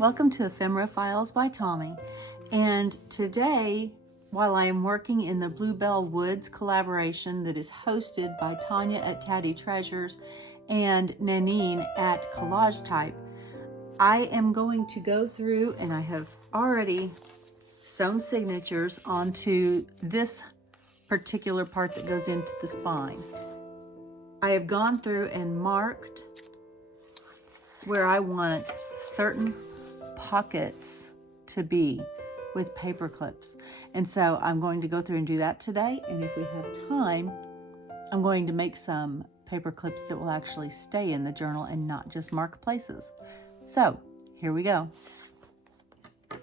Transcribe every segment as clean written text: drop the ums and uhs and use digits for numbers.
Welcome to Ephemera Files by Tommy. And today, while I am working in the Bluebell Woods collaboration that is hosted by Tania at Tatty Treasures and Nanine at Collage Type, I am going to go through, and I have already sewn signatures onto this particular part that goes into the spine. I have gone through and marked where I want certain pockets to be with paper clips. And so I'm going to go through and do that today. And if we have time, I'm going to make some paper clips that will actually stay in the journal and not just mark places. So here we go. All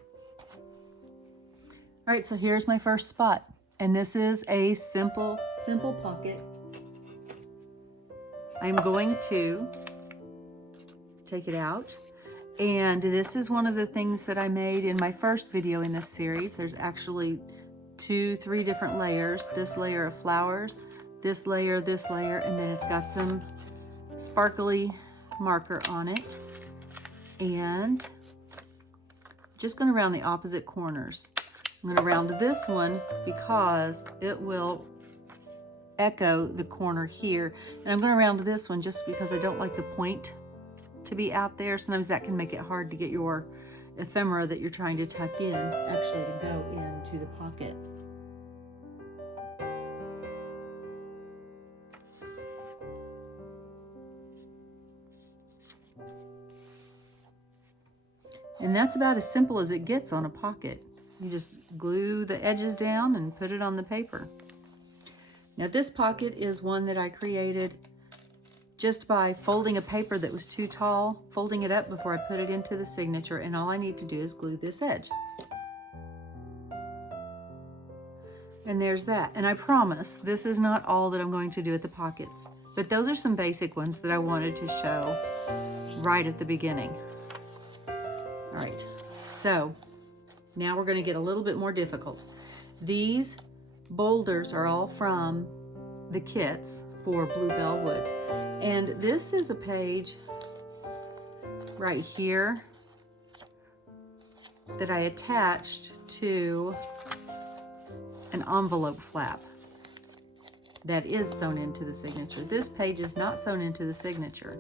right, so here's my first spot. And this is a simple pocket. I'm going to take it out. And this is one of the things that I made in my first video in this series. There's actually 3 different layers. This layer of flowers, this layer, and then it's got some sparkly marker on it. And just gonna round the opposite corners. I'm gonna round this one because it will echo the corner here. And I'm gonna round this one just because I don't like the point to be out there. Sometimes that can make it hard to get your ephemera that you're trying to tuck in actually to go into the pocket. And that's about as simple as it gets on a pocket. You just glue the edges down and put it on the paper. Now this pocket is one that I created just by folding a paper that was too tall, folding it up before I put it into the signature, and all I need to do is glue this edge. And there's that. And I promise this is not all that I'm going to do at the pockets, but those are some basic ones that I wanted to show right at the beginning. All right, so now we're going to get a little bit more difficult. These boulders are all from the kits for Bluebell Woods. And this is a page right here that I attached to an envelope flap that is sewn into the signature. This page is not sewn into the signature,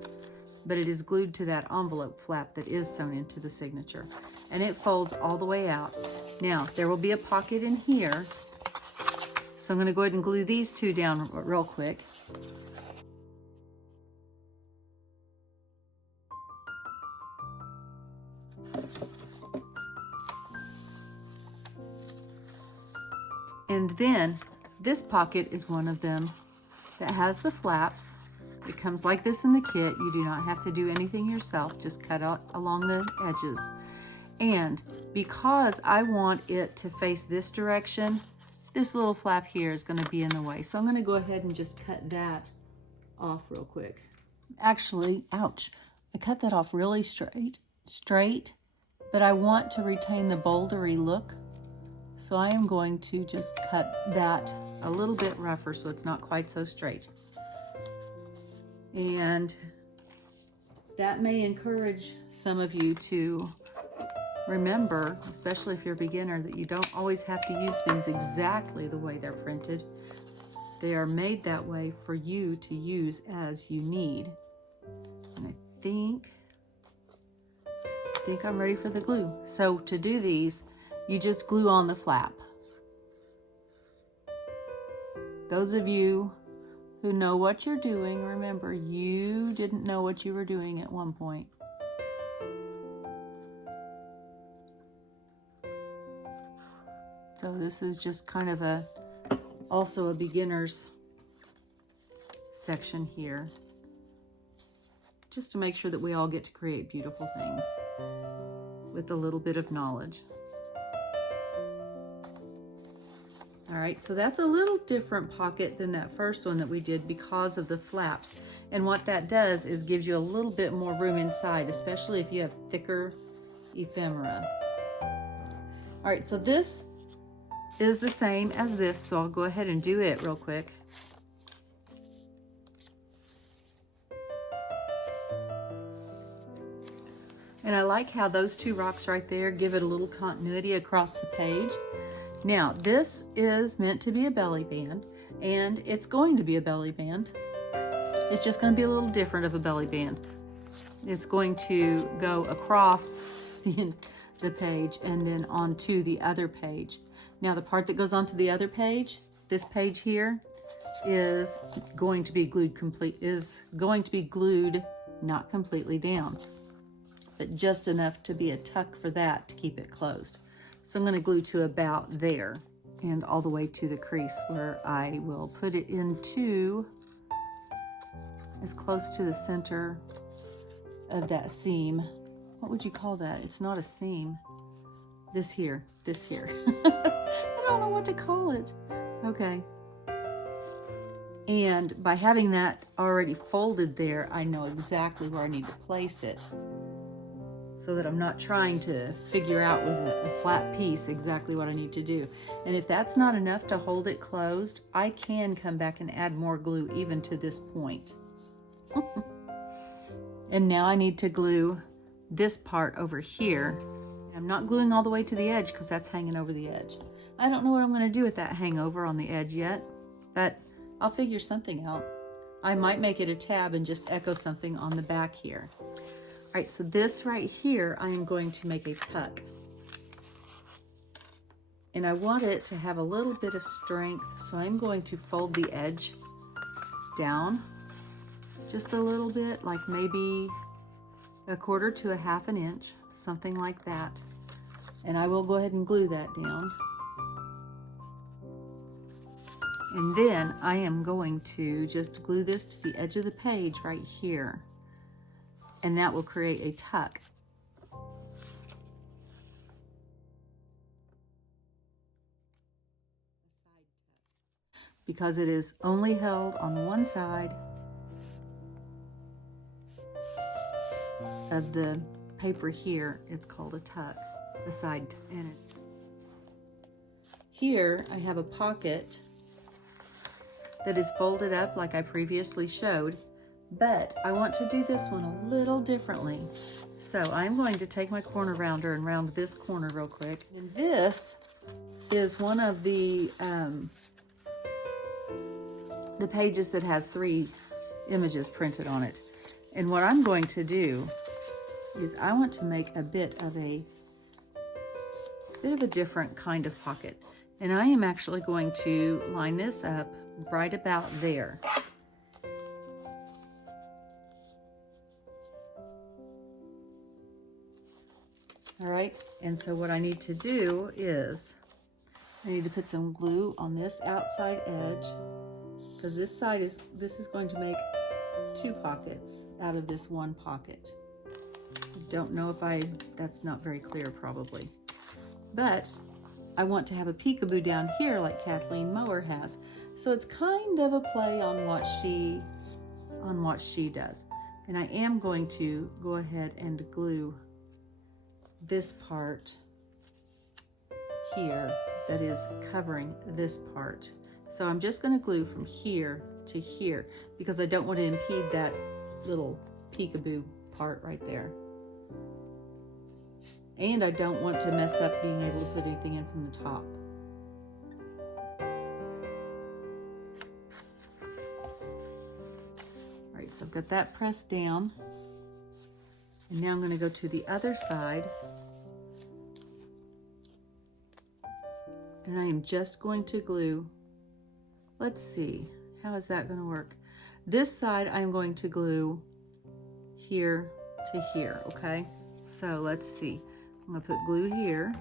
but it is glued to that envelope flap that is sewn into the signature. And it folds all the way out. Now, there will be a pocket in here, so I'm going to go ahead and glue these 2 down real quick. And then this pocket is one of them that has the flaps. It comes like this in the kit. You do not have to do anything yourself, just cut out along the edges. And because I want it to face this direction, this little flap here is going to be in the way. So I'm going to go ahead and just cut that off real quick. Actually, ouch, I cut that off really straight, but I want to retain the bouldery look. So I am going to just cut that a little bit rougher so it's not quite so straight. And that may encourage some of you to remember, especially if you're a beginner, that you don't always have to use things exactly the way they're printed. They are made that way for you to use as you need. And I think I'm ready for the glue. So to do these, you just glue on the flap. Those of you who know what you're doing, remember, you didn't know what you were doing at one point. So this is just kind of also a beginner's section here, just to make sure that we all get to create beautiful things with a little bit of knowledge. All right, so that's a little different pocket than that first one that we did because of the flaps. And what that does is gives you a little bit more room inside, especially if you have thicker ephemera. All right, so this is the same as this, so I'll go ahead and do it real quick. And I like how those two rocks right there give it a little continuity across the page. Now, this is meant to be a belly band, and it's going to be a belly band. It's just going to be a little different of a belly band. It's going to go across the page and then onto the other page. Now, the part that goes onto the other page, this page here, is going to be glued not completely down, but just enough to be a tuck for that to keep it closed. So I'm going to glue to about there and all the way to the crease where I will put it into as close to the center of that seam. What would you call that? It's not a seam. This here. I don't know what to call it. Okay. And by having that already folded there, I know exactly where I need to place it, so that I'm not trying to figure out with a flat piece exactly what I need to do. And if that's not enough to hold it closed, I can come back and add more glue even to this point. And now I need to glue this part over here. I'm not gluing all the way to the edge because that's hanging over the edge. I don't know what I'm going to do with that hangover on the edge yet, but I'll figure something out. I might make it a tab and just echo something on the back here. All right, so this right here, I am going to make a tuck. And I want it to have a little bit of strength, so I'm going to fold the edge down just a little bit, like maybe 1/4 to 1/2 inch, something like that. And I will go ahead and glue that down. And then I am going to just glue this to the edge of the page right here. And that will create a tuck. Because it is only held on one side of the paper here, it's called a tuck, the side. And here I have a pocket that is folded up like I previously showed, but I want to do this one a little differently. So I'm going to take my corner rounder and round this corner real quick. And this is one of the pages that has 3 images printed on it. And what I'm going to do is I want to make a bit of a different kind of pocket. And I am actually going to line this up right about there. All right, and so what I need to do is I need to put some glue on this outside edge, because this is going to make 2 pockets out of this one pocket. I don't know if that's not very clear probably, but I want to have a peekaboo down here like Kathleen Mower has. So it's kind of a play on what she does. And I am going to go ahead and glue this part here that is covering this part. So I'm just going to glue from here to here because I don't want to impede that little peekaboo part right there. And I don't want to mess up being able to put anything in from the top. All right, so I've got that pressed down. And now I'm going to go to the other side. And I am just going to glue. Let's see, how is that going to work? This side I'm going to glue here to here, okay? So let's see. I'm going to put glue here.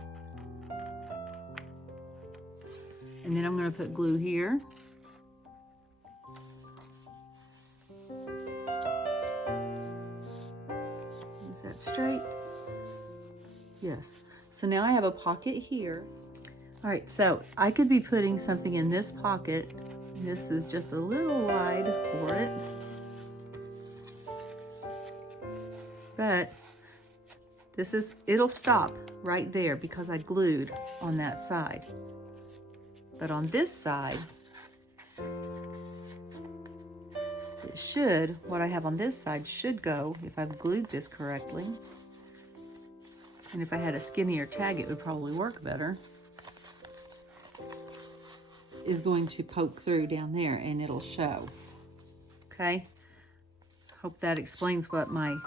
And then I'm going to put glue here. Is that straight? Yes. So now I have a pocket here. All right, so I could be putting something in this pocket. This is just a little wide for it. But it'll stop right there because I glued on that side. But on this side, what I have on this side should go, if I've glued this correctly, and if I had a skinnier tag, it would probably work better, is going to poke through down there and it'll show. Okay? Hope that explains what my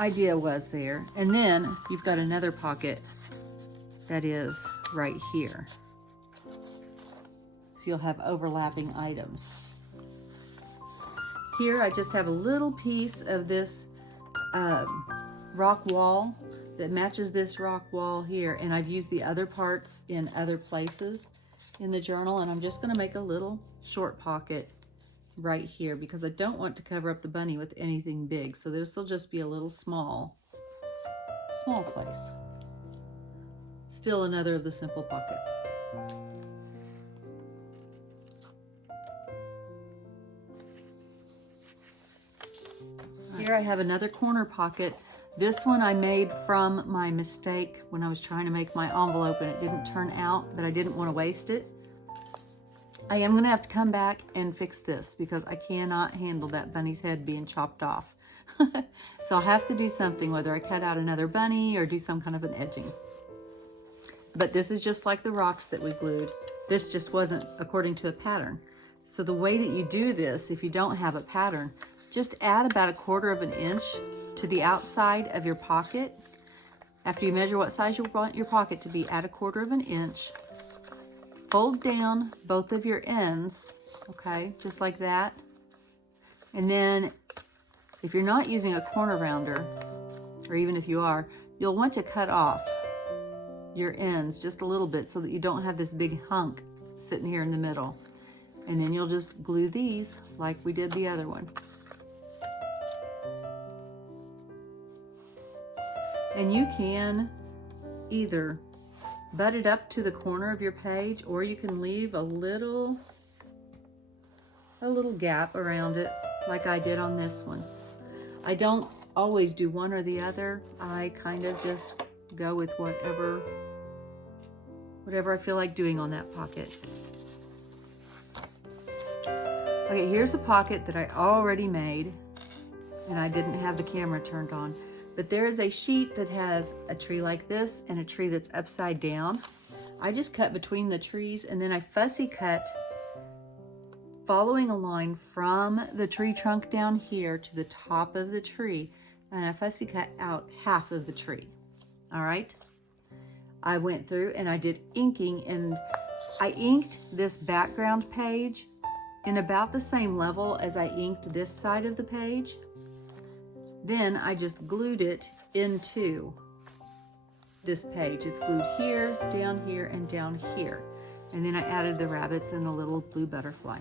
idea was there. And then you've got another pocket that is right here. So you'll have overlapping items. Here I just have a little piece of this rock wall that matches this rock wall here, and I've used the other parts in other places in the journal, and I'm just going to make a little short pocket right here because I don't want to cover up the bunny with anything big, so this will just be a little small place. Still another of the simple pockets. Here I have another corner pocket. This one I made from my mistake when I was trying to make my envelope and it didn't turn out, but I didn't want to waste it. I am going to have to come back and fix this because I cannot handle that bunny's head being chopped off. So I'll have to do something, whether I cut out another bunny or do some kind of an edging. But this is just like the rocks that we glued. This just wasn't according to a pattern. So the way that you do this, if you don't have a pattern, just add about 1/4 of an inch to the outside of your pocket. After you measure what size you want your pocket to be, add 1/4 of an inch. Fold down both of your ends, okay, just like that. And then if you're not using a corner rounder, or even if you are, you'll want to cut off your ends just a little bit so that you don't have this big hunk sitting here in the middle. And then you'll just glue these like we did the other one. And you can either butt it up to the corner of your page, or you can leave a little gap around it like I did on this one. I don't always do one or the other. I kind of just go with whatever I feel like doing on that pocket. Okay, here's a pocket that I already made, and I didn't have the camera turned on. But there is a sheet that has a tree like this and a tree that's upside down. I just cut between the trees, and then I fussy cut following a line from the tree trunk down here to the top of the tree, and I fussy cut out half of the tree. All right. I went through and I did inking, and I inked this background page in about the same level as I inked this side of the page. Then I just glued it into this page. It's glued here, and down here. And then I added the rabbits and the little blue butterfly.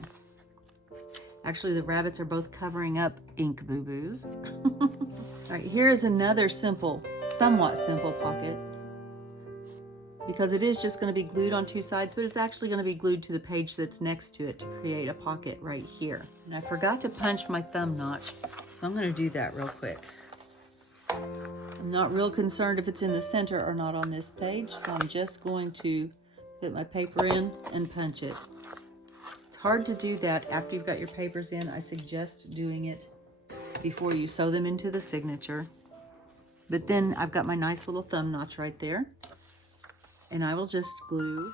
Actually, the rabbits are both covering up ink boo-boos. All right, here's another somewhat simple pocket, because it is just going to be glued on two sides, but it's actually going to be glued to the page that's next to it to create a pocket right here. And I forgot to punch my thumb notch, so I'm going to do that real quick. I'm not real concerned if it's in the center or not on this page, so I'm just going to put my paper in and punch it. It's hard to do that after you've got your papers in. I suggest doing it before you sew them into the signature. But then I've got my nice little thumb notch right there. And I will just glue,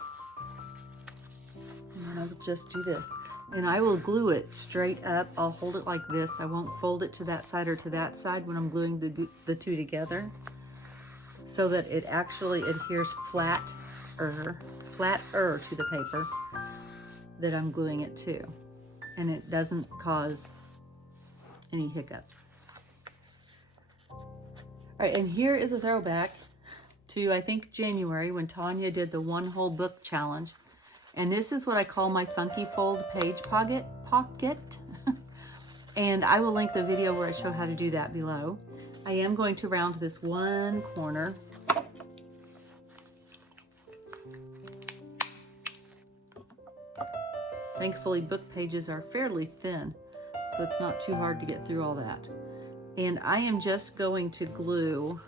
and I will just do this. And I will glue it straight up. I'll hold it like this. I won't fold it to that side or to that side when I'm gluing the two together, so that it actually adheres flatter to the paper that I'm gluing it to. And it doesn't cause any hiccups. All right, and here is a throwback to, I think, January, when Tania did the one whole book challenge. And this is what I call my funky fold page pocket. And I will link the video where I show how to do that below. I am going to round this one corner. Thankfully, book pages are fairly thin, so it's not too hard to get through all that. And I am just going to glue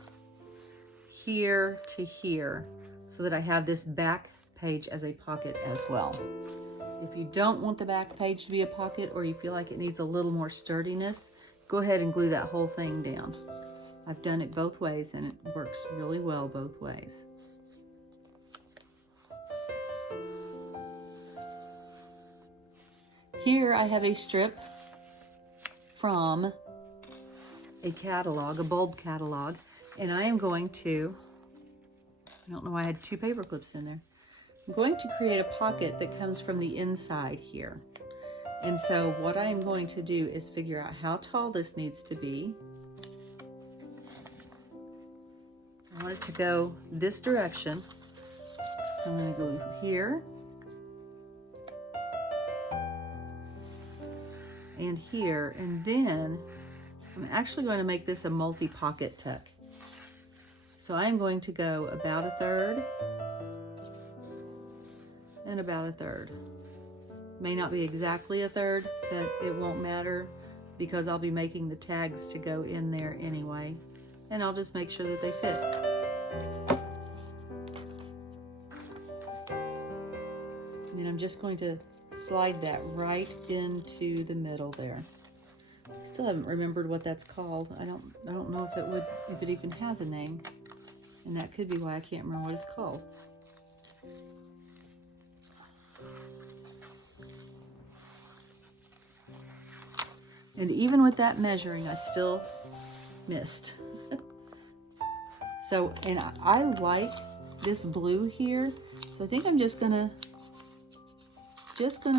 here to here so that I have this back page as a pocket as well. If you don't want the back page to be a pocket, or you feel like it needs a little more sturdiness, go ahead and glue that whole thing down. I've done it both ways and it works really well both ways. Here I have a strip from a catalog, a bulb catalog, and I am going to, I don't know why I had 2 paper clips in there. I'm going to create a pocket that comes from the inside here. And so what I am going to do is figure out how tall this needs to be. I want it to go this direction. So I'm going to go here and here, and then I'm actually going to make this a multi-pocket tuck. So I'm going to go about 1/3 and about 1/3. May not be exactly 1/3, but it won't matter because I'll be making the tags to go in there anyway. And I'll just make sure that they fit. And then I'm just going to slide that right into the middle there. I still haven't remembered what that's called. I don't know if it even has a name. And that could be why I can't remember what it's called. And even with that measuring, I still missed. So, and I like this blue here, so I think I'm just gonna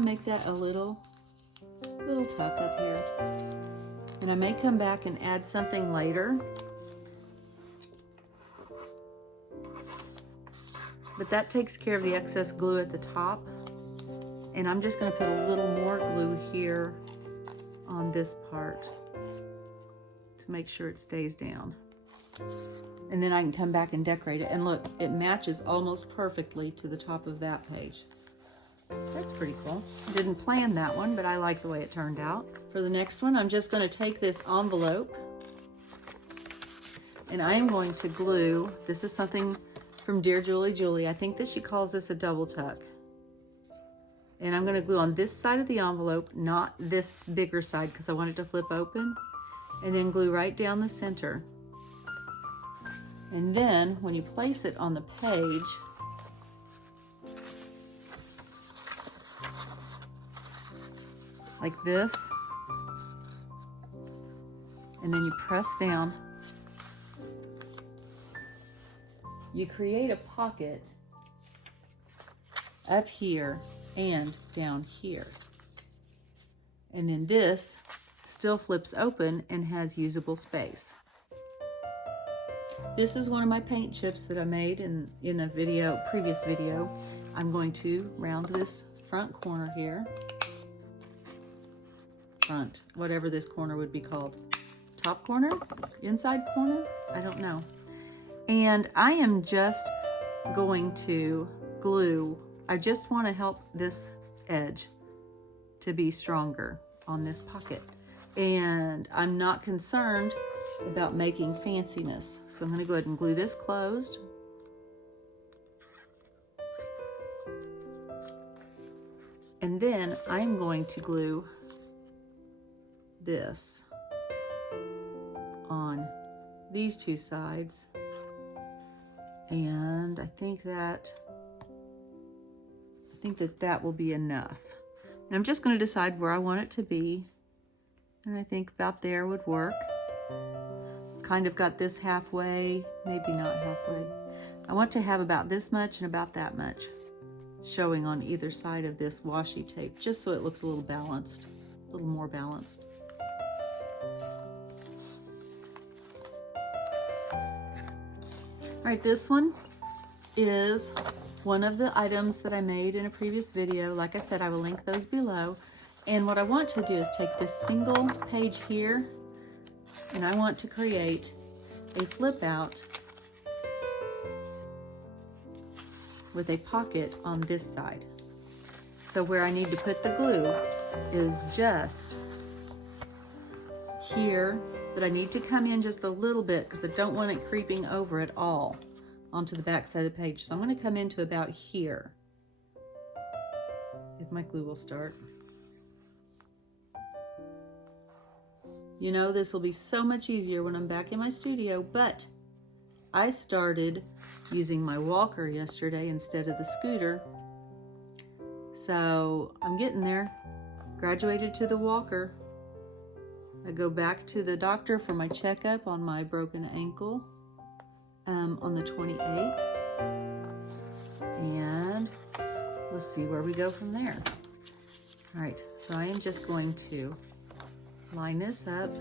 make that a little tuck up here. And I may come back and add something later. But that takes care of the excess glue at the top. And I'm just gonna put a little more glue here on this part to make sure it stays down. And then I can come back and decorate it. And look, it matches almost perfectly to the top of that page. That's pretty cool. Didn't plan that one, but I like the way it turned out. For the next one, I'm just going to take this envelope and I am going to glue. This is something from Dear Julie. I think that she calls this a double tuck. And I'm going to glue on this side of the envelope, not this bigger side because I want it to flip open. And then glue right down the center. And then when you place it on the page, like this, and then you press down, you create a pocket up here and down here. And then this still flips open and has usable space. This is one of my paint chips that I made in a previous video. I'm going to round this front corner here. Front, whatever this corner would be called. Top corner? Inside corner? I don't know. And I am just going to glue. I just want to help this edge to be stronger on this pocket. And I'm not concerned about making fanciness. So I'm going to go ahead and glue this closed. And then I'm going to glue this on these 2 sides. And I think that will be enough. And I'm just going to decide where I want it to be. And I think about there would work. Kind of got this halfway, maybe not halfway. I want to have about this much and about that much showing on either side of this washi tape, just so it looks a little balanced, a little more balanced. All right, this one is one of the items that I made in a previous video. Like I said, I will link those below. And what I want to do is take this single page here, and I want to create a flip out with a pocket on this side. So where I need to put the glue is just here, but I need to come in just a little bit because I don't want it creeping over at all onto the back side of the page. So I'm going to come into about here, if my glue will start. You know, this will be so much easier when I'm back in my studio, but I started using my walker yesterday instead of the scooter. So I'm getting there. Graduated to the walker. I go back to the doctor for my checkup on my broken ankle on the 28th. And we'll see where we go from there. All right, so I am just going to line this up.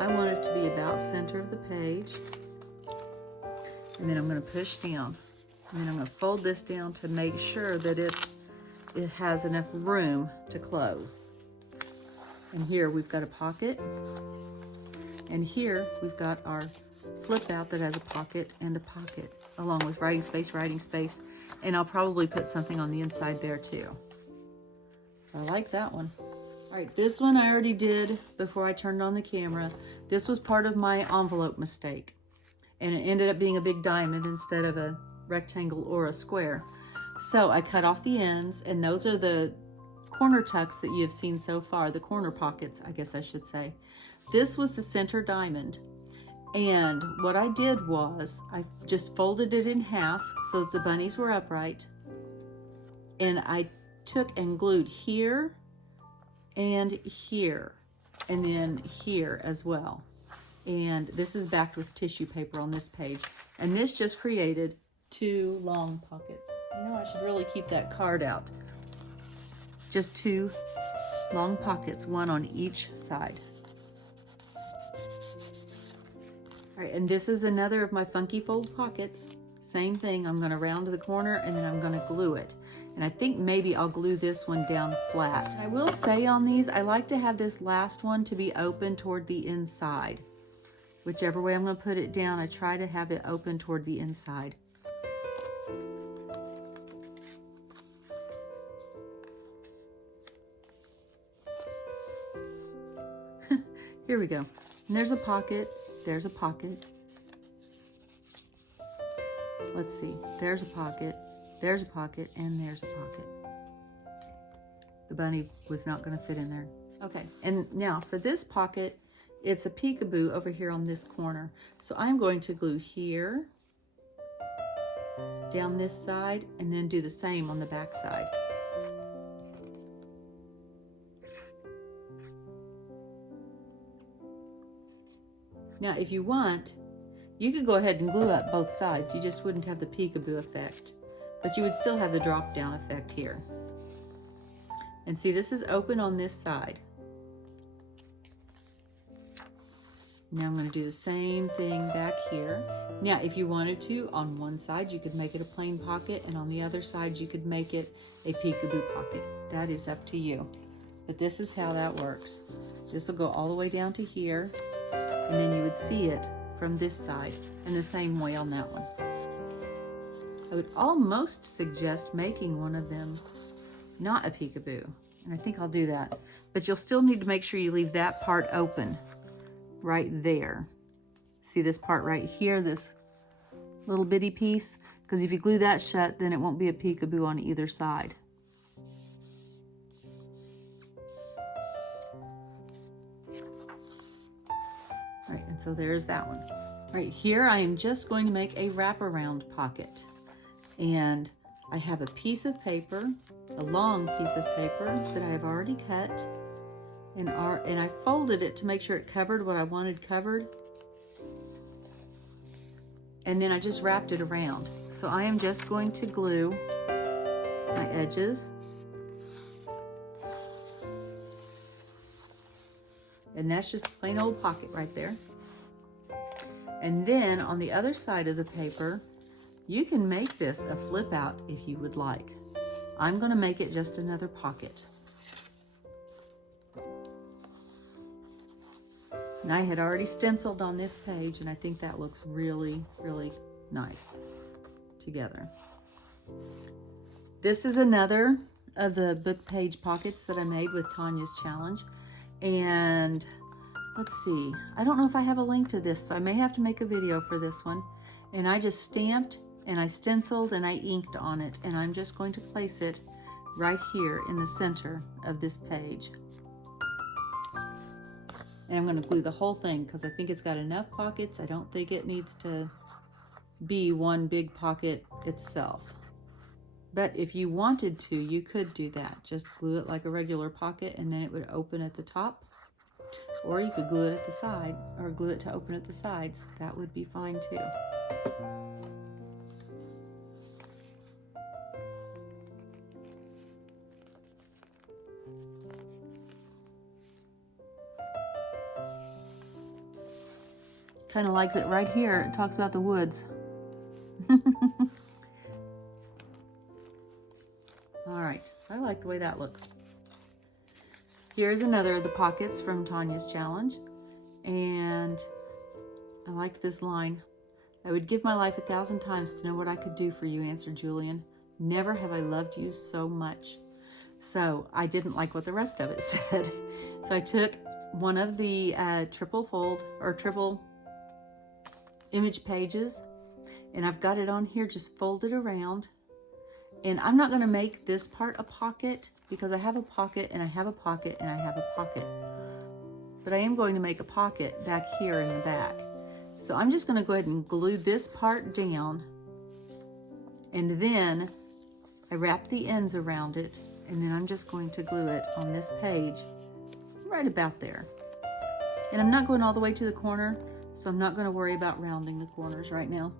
I want it to be about center of the page. And then I'm going to push down. And then I'm going to fold this down to make sure that it has enough room to close. And here we've got a pocket. And here we've got our flip out that has a pocket and a pocket, along with writing space. And I'll probably put something on the inside there too. So I like that one. All right, this one I already did before I turned on the camera. This was part of my envelope mistake. And it ended up being a big diamond instead of a rectangle or a square. So I cut off the ends, and those are the corner tucks that you have seen so far, the corner pockets, I guess I should say. This was the center diamond. And what I did was I just folded it in half so that the bunnies were upright. And I took and glued here and here, and then here as well. And this is backed with tissue paper on this page. And this just created 2 long pockets. You know, I should really keep that card out. Just 2 long pockets, one on each side. All right, and this is another of my funky fold pockets. Same thing, I'm gonna round the corner and then I'm gonna glue it. And I think maybe I'll glue this one down flat. I will say on these, I like to have this last one to be open toward the inside. Whichever way I'm gonna put it down, I try to have it open toward the inside. Here we go. And there's a pocket, there's a pocket. Let's see, there's a pocket, and there's a pocket. The bunny was not gonna fit in there. Okay, and now for this pocket, it's a peekaboo over here on this corner. So I'm going to glue here, down this side, and then do the same on the back side. Now, if you want, you could go ahead and glue up both sides. You just wouldn't have the peekaboo effect, but you would still have the drop down effect here. And see, this is open on this side. Now I'm going to do the same thing back here. Now, if you wanted to, on one side, you could make it a plain pocket, and on the other side, you could make it a peekaboo pocket. That is up to you. But this is how that works. This will go all the way down to here, and then you would see it from this side, and the same way on that one. I would almost suggest making one of them not a peekaboo, and I think I'll do that. But you'll still need to make sure you leave that part open right there. See this part right here, this little bitty piece? Because if you glue that shut, then it won't be a peekaboo on either side. All right, and so there's that one. Right here, I am just going to make a wraparound pocket. And I have a piece of paper, a long piece of paper that I have already cut. And I folded it to make sure it covered what I wanted covered. And then I just wrapped it around. So I am just going to glue my edges. And that's just a plain old pocket right there. And then on the other side of the paper, you can make this a flip out if you would like. I'm going to make it just another pocket. And I had already stenciled on this page, and I think that looks really, really nice together. This is another of the book page pockets that I made with Tanya's challenge. And let's see, I don't know if I have a link to this, so I may have to make a video for this one. And I just stamped and I stenciled and I inked on it, and I'm just going to place it right here in the center of this page. And I'm going to glue the whole thing because I think it's got enough pockets. I don't think it needs to be one big pocket itself. But if you wanted to, you could do that. Just glue it like a regular pocket and then it would open at the top. Or you could glue it at the side, or glue it to open at the sides. That would be fine too. Kind of like that right here, it talks about the woods. All right, so I like the way that looks. Here's another of the pockets from Tania's challenge. And I like this line. I would give my life 1,000 times to know what I could do for you, answered Julian. Never have I loved you so much. So I didn't like what the rest of it said. So I took one of the triple fold or triple image pages, and I've got it on here just folded around. And I'm not going to make this part a pocket because I have a pocket and I have a pocket and I have a pocket. But I am going to make a pocket back here in the back. So I'm just going to go ahead and glue this part down, and then I wrap the ends around it, and then I'm just going to glue it on this page right about there. And I'm not going all the way to the corner, so I'm not going to worry about rounding the corners right now.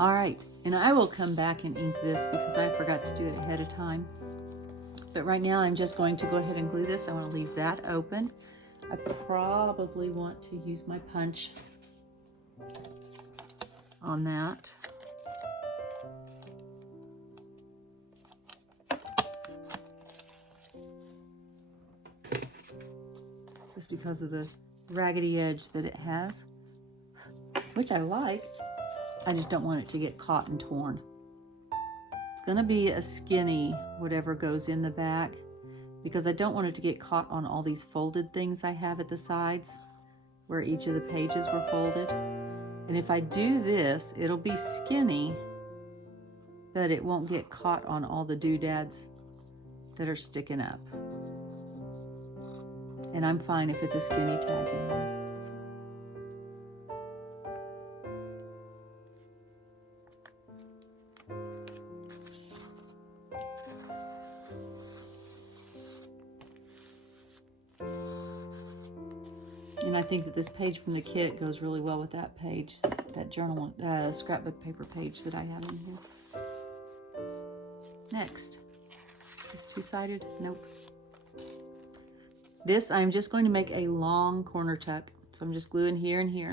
All right, and I will come back and ink this because I forgot to do it ahead of time. But right now I'm just going to go ahead and glue this. I want to leave that open. I probably want to use my punch on that. Just because of the raggedy edge that it has, which I like. I just don't want it to get caught and torn. It's gonna be a skinny whatever goes in the back because I don't want it to get caught on all these folded things I have at the sides where each of the pages were folded. And if I do this, it'll be skinny, but it won't get caught on all the doodads that are sticking up. And I'm fine if it's a skinny tag in there. And I think that this page from the kit goes really well with that page, that journal, scrapbook paper page that I have in here. Next, is this two-sided? Nope. This, I'm just going to make a long corner tuck. So I'm just gluing here and here.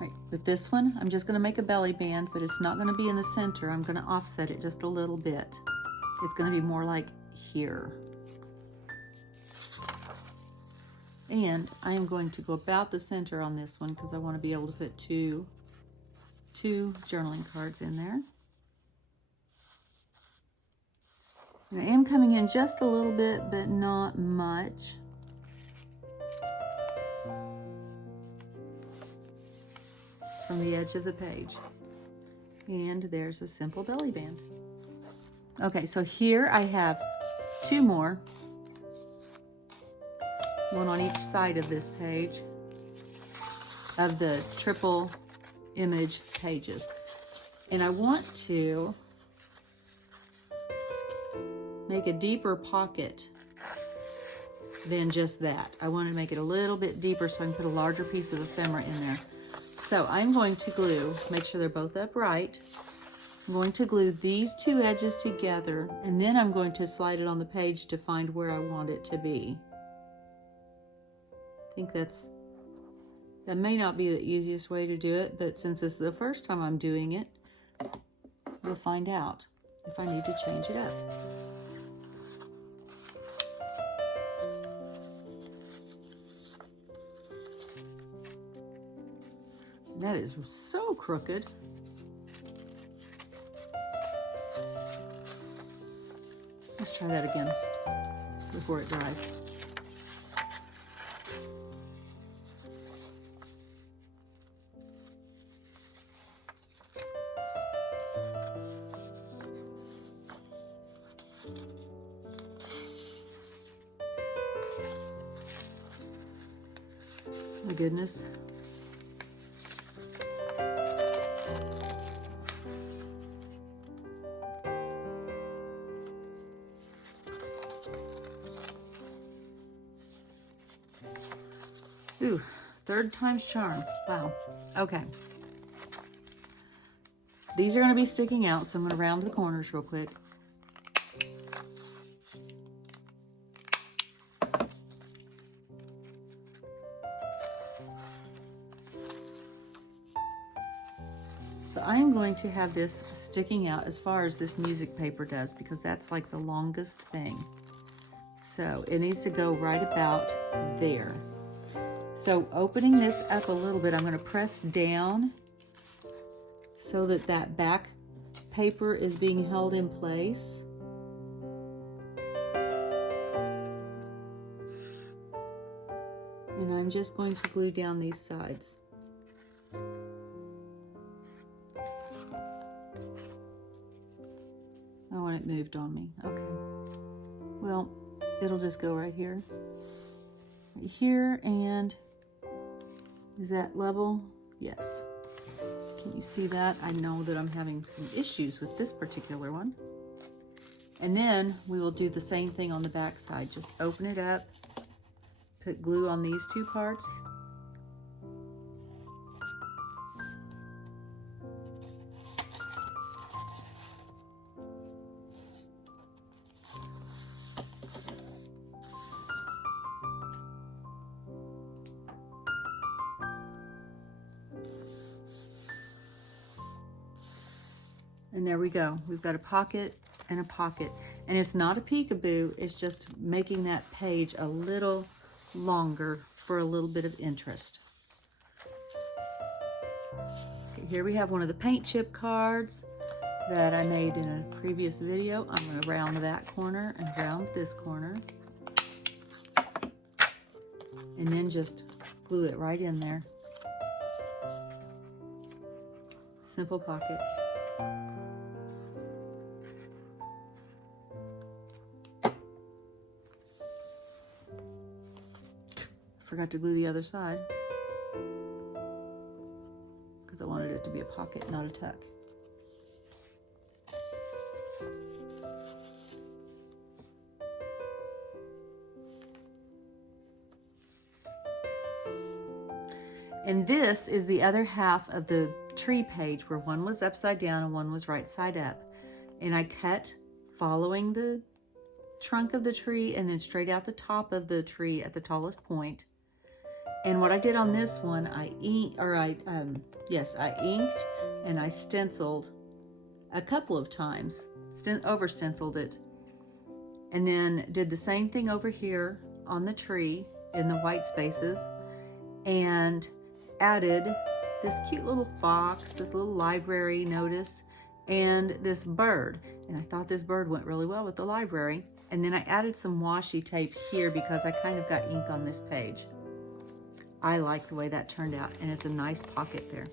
Right, with this one, I'm just going to make a belly band, but it's not going to be in the center. I'm going to offset it just a little bit. It's going to be more like here. And I am going to go about the center on this one because I want to be able to fit two journaling cards in there. And I am coming in just a little bit, but not much. From the edge of the page. And there's a simple belly band. Okay, so here I have two more. One on each side of this page of the triple image pages. And I want to make a deeper pocket than just that. I want to make it a little bit deeper so I can put a larger piece of ephemera in there. So I'm going to glue, make sure they're both upright. I'm going to glue these two edges together, and then I'm going to slide it on the page to find where I want it to be. I think that may not be the easiest way to do it, but since it's the first time I'm doing it, we'll find out if I need to change it up. That is so crooked. Let's try that again before it dries. My goodness. Ooh, third time's charm. Wow. Okay. These are going to be sticking out, so I'm going to round the corners real quick. So I am going to have this sticking out as far as this music paper does, because that's like the longest thing. So it needs to go right about there. So opening this up a little bit, I'm going to press down so that that back paper is being held in place. And I'm just going to glue down these sides. Oh, and it moved on me. Okay. Well, it'll just go right here. Right here, and is that level? Yes. Can you see that? I know that I'm having some issues with this particular one. And then we will do the same thing on the back side. Just open it up, put glue on these two parts. And there we go. We've got a pocket and a pocket. And it's not a peekaboo, it's just making that page a little longer for a little bit of interest. Okay, here we have one of the paint chip cards that I made in a previous video. I'm going to round that corner and round this corner. And then just glue it right in there. Simple pocket. Forgot to glue the other side because I wanted it to be a pocket, not a tuck. And this is the other half of the tree page, where one was upside down and one was right side up. And I cut following the trunk of the tree and then straight out the top of the tree at the tallest point. And what I did on this one, I inked and I stenciled a couple of times, over stenciled it, and then did the same thing over here on the tree in the white spaces, and added this cute little fox, this little library notice, and this bird. And I thought this bird went really well with the library. And then I added some washi tape here because I kind of got ink on this page. I like the way that turned out, and it's a nice pocket there.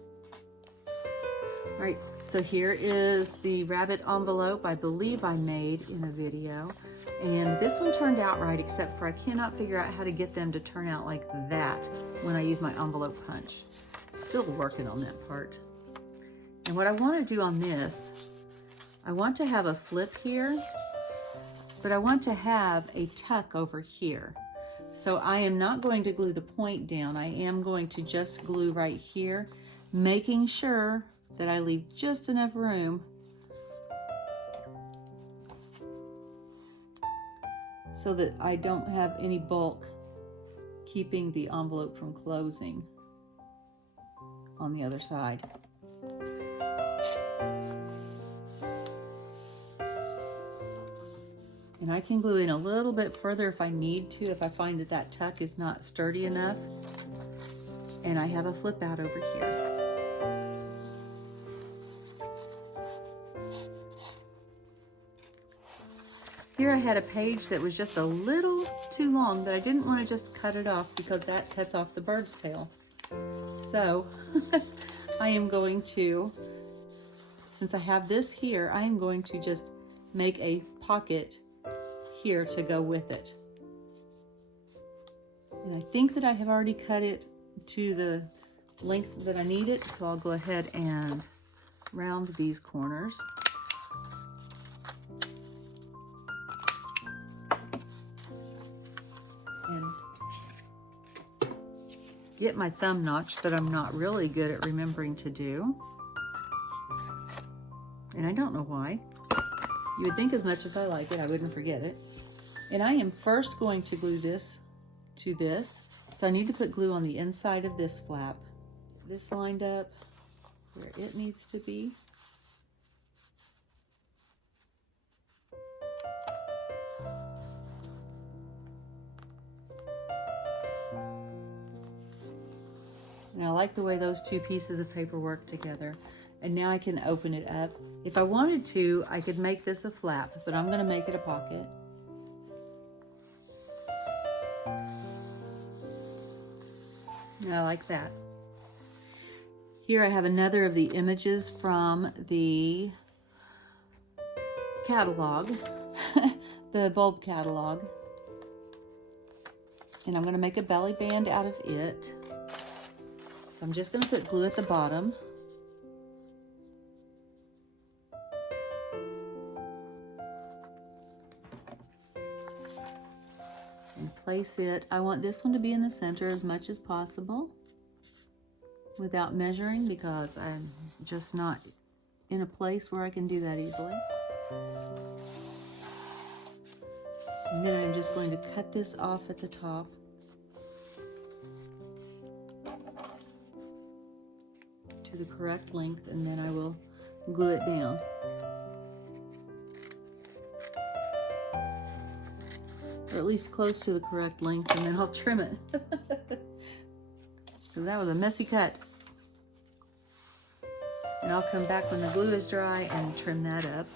All right, so here is the rabbit envelope I believe I made in a video. And this one turned out right, except for I cannot figure out how to get them to turn out like that when I use my envelope punch. Still working on that part. And what I want to do on this, I want to have a flip here, but I want to have a tuck over here. So I am not going to glue the point down. I am going to just glue right here, making sure that I leave just enough room so that I don't have any bulk keeping the envelope from closing on the other side. And I can glue in a little bit further if I need to, if I find that tuck is not sturdy enough. And I have a flip out over here. here I had a page that was just a little too long, but I didn't want to just cut it off because that cuts off the bird's tail. So I am going to, since I have this here, I am going to just make a pocket here to go with it. And I think that I have already cut it to the length that I need it, so I'll go ahead and round these corners. And get my thumb notch that I'm not really good at remembering to do. And I don't know why. You would think as much as I like it, I wouldn't forget it. And I am first going to glue this to this. So I need to put glue on the inside of this flap. This lined up where it needs to be. And I like the way those two pieces of paper work together. And now I can open it up. If I wanted to, I could make this a flap, but I'm going to make it a pocket. And I like that. Here I have another of the images from the catalog, the bulb catalog. And I'm going to make a belly band out of it. So I'm just going to put glue at the bottom. And place it. I want this one to be in the center as much as possible without measuring, because I'm just not in a place where I can do that easily. And then I'm just going to cut this off at the top. To the correct length, and then I will glue it down. Or at least close to the correct length, and then I'll trim it. Because that was a messy cut. And I'll come back when the glue is dry and trim that up.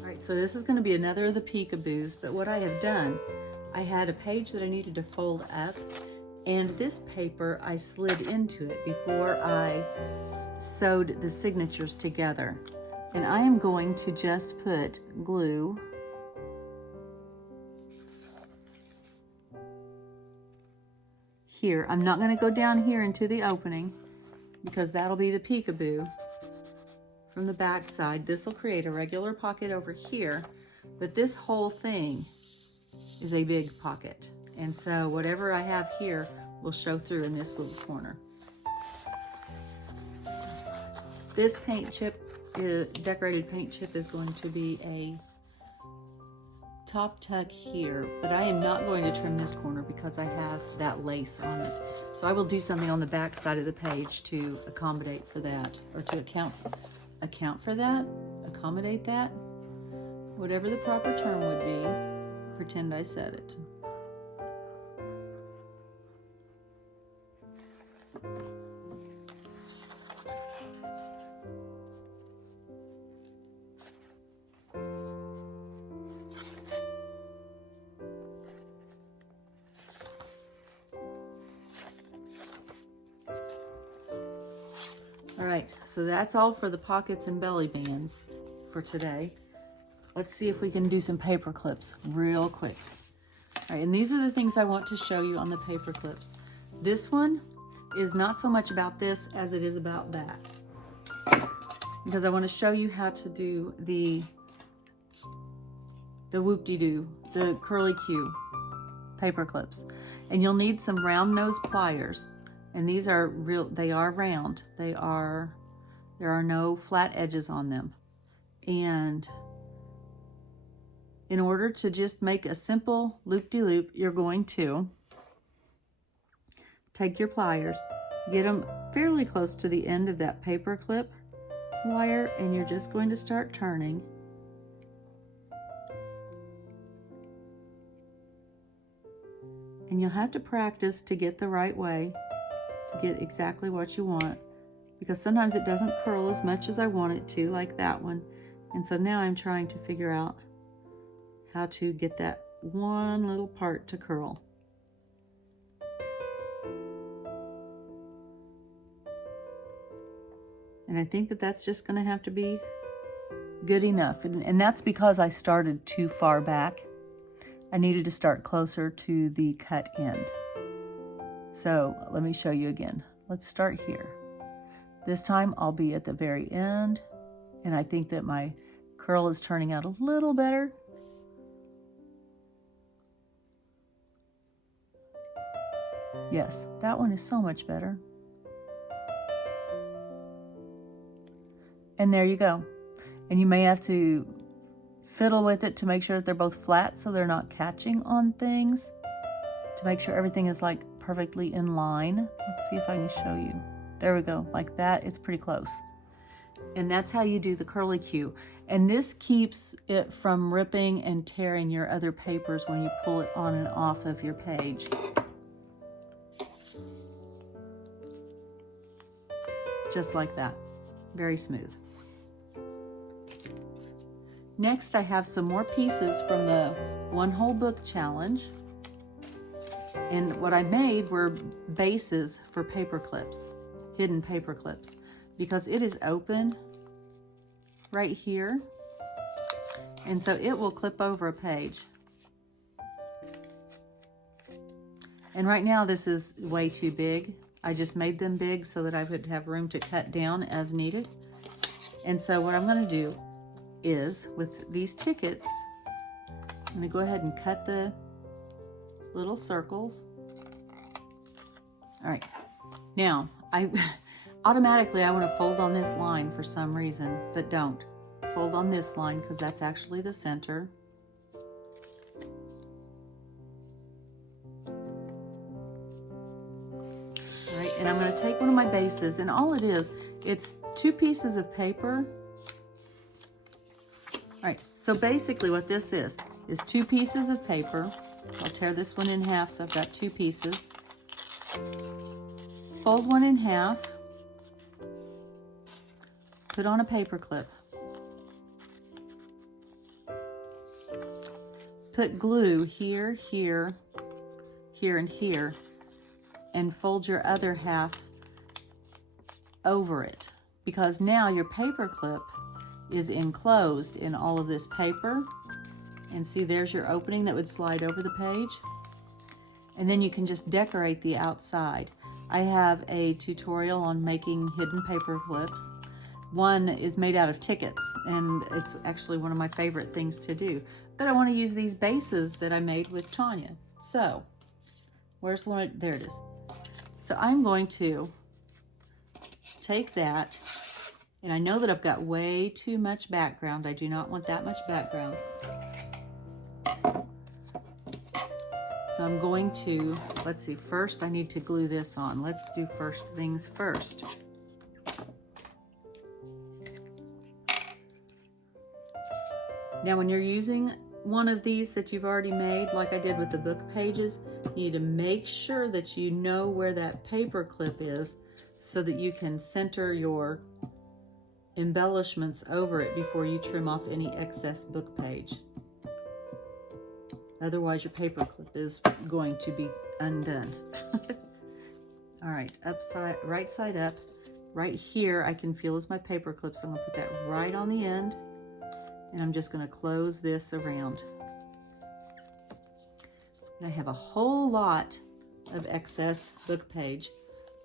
Alright, so this is going to be another of the peekaboos, but what I have done, I had a page that I needed to fold up, and this paper I slid into it before I sewed the signatures together. And I am going to just put glue here. I'm not going to go down here into the opening because that'll be the peekaboo from the back side. This will create a regular pocket over here, but this whole thing is a big pocket. And so whatever I have here will show through in this little corner. This paint chip, decorated paint chip, is going to be a top tuck here, but I am not going to trim this corner because I have that lace on it. So I will do something on the back side of the page to accommodate for that, or to account for that, accommodate that, whatever the proper term would be. Pretend I said it. All right, so that's all for the pockets and belly bands for today. Let's see if we can do some paper clips real quick. All right, and these are the things I want to show you on the paper clips. This one is not so much about this as it is about that, because I want to show you how to do the whoop-de-doo, the curly Q paper clips. And you'll need some round nose pliers. And these are real, they are round. There are no flat edges on them. And in order to just make a simple loop-de-loop, you're going to take your pliers, get them fairly close to the end of that paper clip wire, and you're just going to start turning. And you'll have to practice to get the right way, to get exactly what you want, because sometimes it doesn't curl as much as I want it to, like that one. And so now I'm trying to figure out how to get that one little part to curl. And I think that that's just going to have to be good enough. And that's because I started too far back. I needed to start closer to the cut end. So let me show you again. Let's start here. This time I'll be at the very end, and I think that my curl is turning out a little better. Yes, that one is so much better. And there you go. And you may have to fiddle with it to make sure that they're both flat so they're not catching on things, to make sure everything is like perfectly in line. Let's see if I can show you. There we go, like that. It's pretty close. And that's how you do the curly Q. And this keeps it from ripping and tearing your other papers when you pull it on and off of your page. Just like that. Very smooth. Next, I have some more pieces from the One Whole Book Challenge. And what I made were bases for paper clips, hidden paper clips, because it is open right here. And so it will clip over a page. And right now this is way too big. I just made them big so that I would have room to cut down as needed. And so what I'm going to do is, with these tickets, I'm going to go ahead and cut the little circles. All right, now automatically I want to fold on this line for some reason, but don't. Fold on this line because that's actually the center. All right, and I'm going to take one of my bases, and all it is, it's 2 pieces of paper. All right, so basically what this is 2 pieces of paper. I'll tear this one in half, so I've got 2 pieces. Fold one in half. Put on a paper clip. Put glue here, here, here, and here, and fold your other half over it, because now your paper clip is enclosed in all of this paper. And see, there's your opening that would slide over the page. And then you can just decorate the outside. I have a tutorial on making hidden paper clips. One is made out of tickets, and it's actually one of my favorite things to do. But I want to use these bases that I made with Tania. So, where's the one? There it is. So I'm going to take that, and I know that I've got way too much background. I do not want that much background. So I'm going to, let's see, first I need to glue this on. Let's do first things first. Now when you're using one of these that you've already made, like I did with the book pages, you need to make sure that you know where that paper clip is so that you can center your embellishments over it before you trim off any excess book page. Otherwise your paper clip is going to be undone. All right, right side up. Right here I can feel is my paper clip, so I'm gonna put that right on the end, and I'm just gonna close this around. And I have a whole lot of excess book page,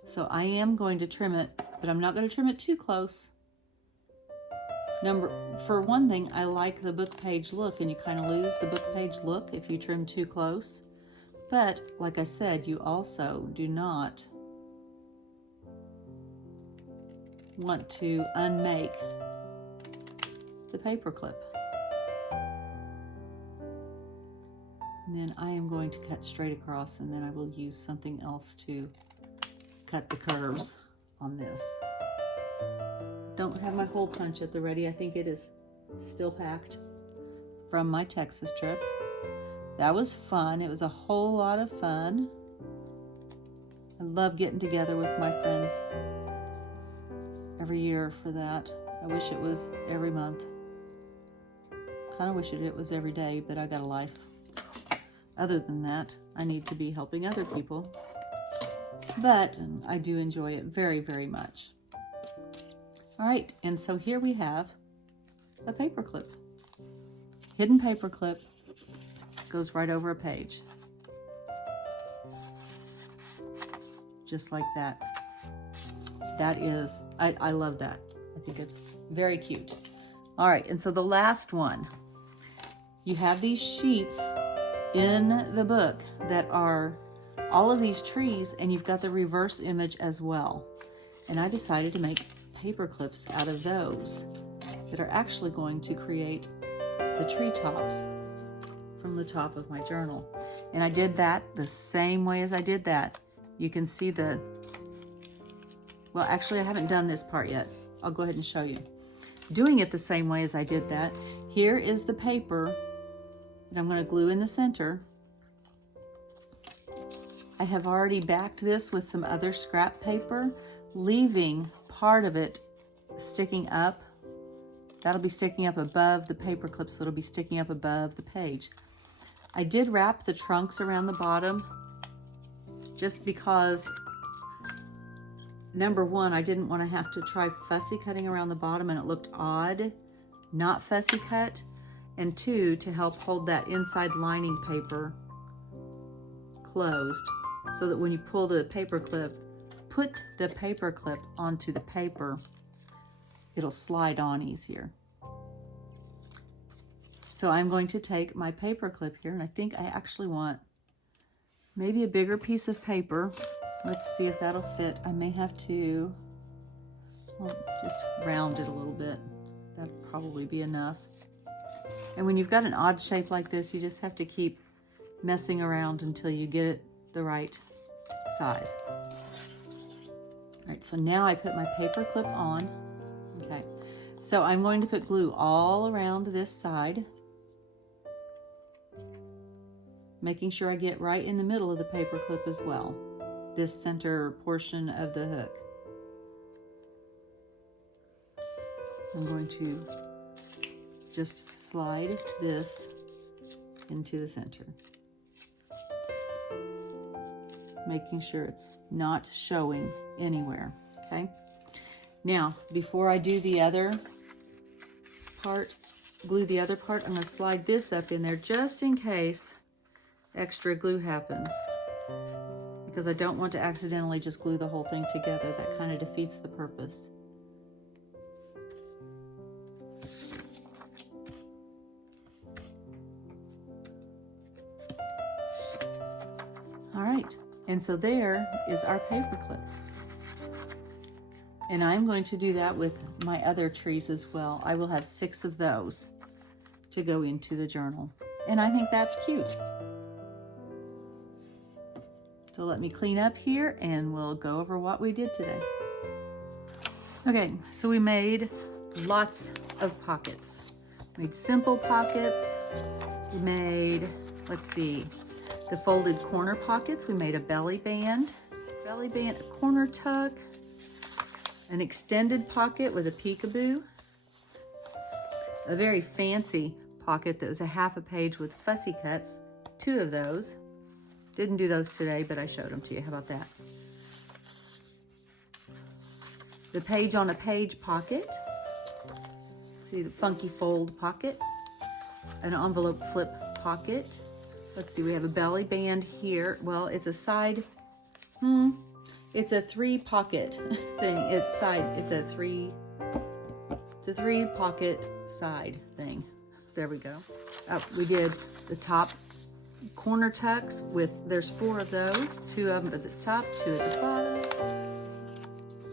so I am going to trim it, but I'm not going to trim it too close. For one thing, I like the book page look, and you kind of lose the book page look if you trim too close. But like I said, you also do not want to unmake the paper clip. And then I am going to cut straight across, and then I will use something else to cut the curves on this. Don't have my hole punch at the ready. I think it is still packed from my Texas trip. That was fun. It was a whole lot of fun. I love getting together with my friends every year for that. I wish it was every month, Kind of wish it was every day, but I got a life. Other than that, I need to be helping other people. But I do enjoy it very, very much. All right, and so here we have a paperclip. Hidden paperclip goes right over a page. Just like that. That is, I love that. I think it's very cute. All right, and so the last one, you have these sheets in the book that are all of these trees, and you've got the reverse image as well. And I decided to make paper clips out of those that are actually going to create the treetops from the top of my journal. And I did that the same way as I did that. You can see the, well, actually I haven't done this part yet. I'll go ahead and show you. Doing it the same way as I did that, here is the paper that I'm going to glue in the center. I have already backed this with some other scrap paper, leaving part of it sticking up. That'll be sticking up above the paper clip, so it'll be sticking up above the page. I did wrap the trunks around the bottom just because, number one, I didn't want to have to try fussy cutting around the bottom and it looked odd, not fussy cut. And two, to help hold that inside lining paper closed so that when you pull the paper clip, put the paper clip onto the paper, it'll slide on easier. So I'm going to take my paper clip here, and I think I actually want maybe a bigger piece of paper. Let's see if that'll fit. I may have to, well, just round it a little bit. That'll probably be enough. And when you've got an odd shape like this, you just have to keep messing around until you get it the right size. All right, so now I put my paper clip on. Okay, so I'm going to put glue all around this side, making sure I get right in the middle of the paper clip as well, this center portion of the hook. I'm going to just slide this into the center, making sure it's not showing anywhere, okay? Now, before I do the other part, glue the other part, I'm going to slide this up in there just in case extra glue happens, because I don't want to accidentally just glue the whole thing together. That kind of defeats the purpose. All right, and so there is our paper clip. And I'm going to do that with my other trees as well. I will have 6 of those to go into the journal. And I think that's cute. So let me clean up here and we'll go over what we did today. Okay, so we made lots of pockets. We made simple pockets. We made, let's see, the folded corner pockets. We made a belly band, a corner tuck, an extended pocket with a peekaboo, a very fancy pocket that was a half a page with fussy cuts, 2 of those. Didn't do those today, but I showed them to you. How about that? The page on a page pocket. See, the funky fold pocket, an envelope flip pocket. Let's see, we have a belly band here. Well, it's a side, it's a 3 pocket thing. It's a 3 pocket side thing. There we go. We did the top corner tucks with, there's 4 of those, 2 of them at the top, 2 at the bottom.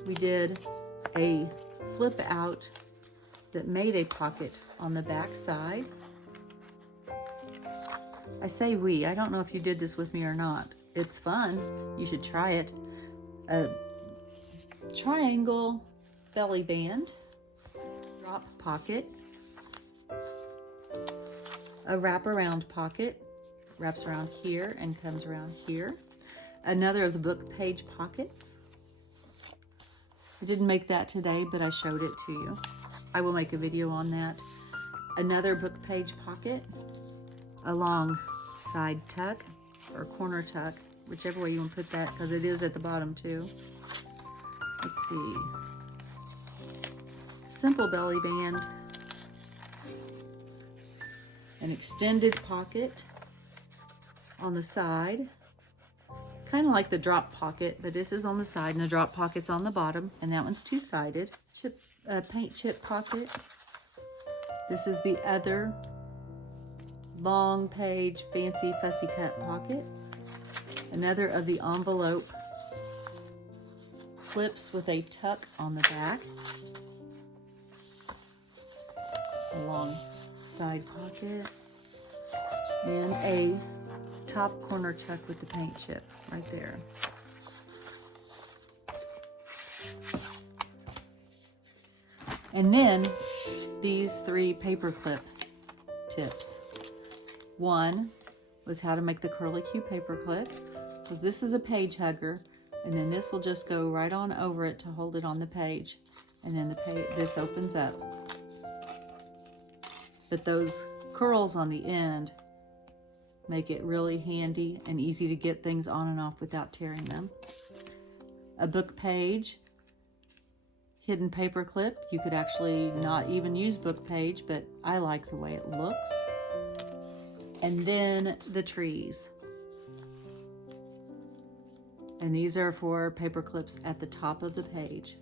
We did a flip out that made a pocket on the back side. I say we, I don't know if you did this with me or not. It's fun, you should try it. A triangle belly band, drop pocket, a wraparound pocket, wraps around here and comes around here. Another of the book page pockets. I didn't make that today, but I showed it to you. I will make a video on that. another book page pocket, a long side tuck or corner tuck, whichever way you want to put that, because it is at the bottom too. Let's see. Simple belly band, an extended pocket on the side, kind of like the drop pocket, but this is on the side and the drop pocket's on the bottom, and that one's two-sided. Paint chip pocket. This is the other long page fancy fussy cut pocket. Another of the envelope clips with a tuck on the back. A long side pocket. And a top corner tuck with the paint chip right there. And then these 3 paperclip tips. One was how to make the curlicue paperclip, because this is a page hugger, and then this will just go right on over it to hold it on the page, and then this opens up. But those curls on the end make it really handy and easy to get things on and off without tearing them. A book page hidden paper clip. You could actually not even use book page, but I like the way it looks. And then the trees. And these are for paper clips at the top of the page.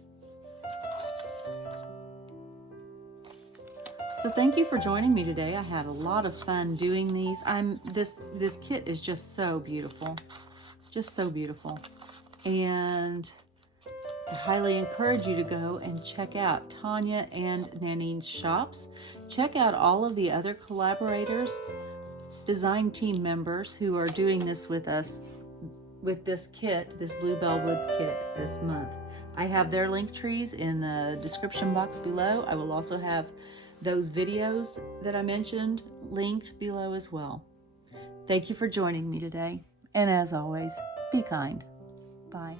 So thank you for joining me today. I had a lot of fun doing these. This kit is just so beautiful. Just so beautiful. And I highly encourage you to go and check out Tania and Nanine's shops. Check out all of the other collaborators, design team members who are doing this with us with this kit, this Bluebell Woods kit this month. I have their link trees in the description box below. I will also have those videos that I mentioned linked below as well. Thank you for joining me today. And as always, be kind. Bye.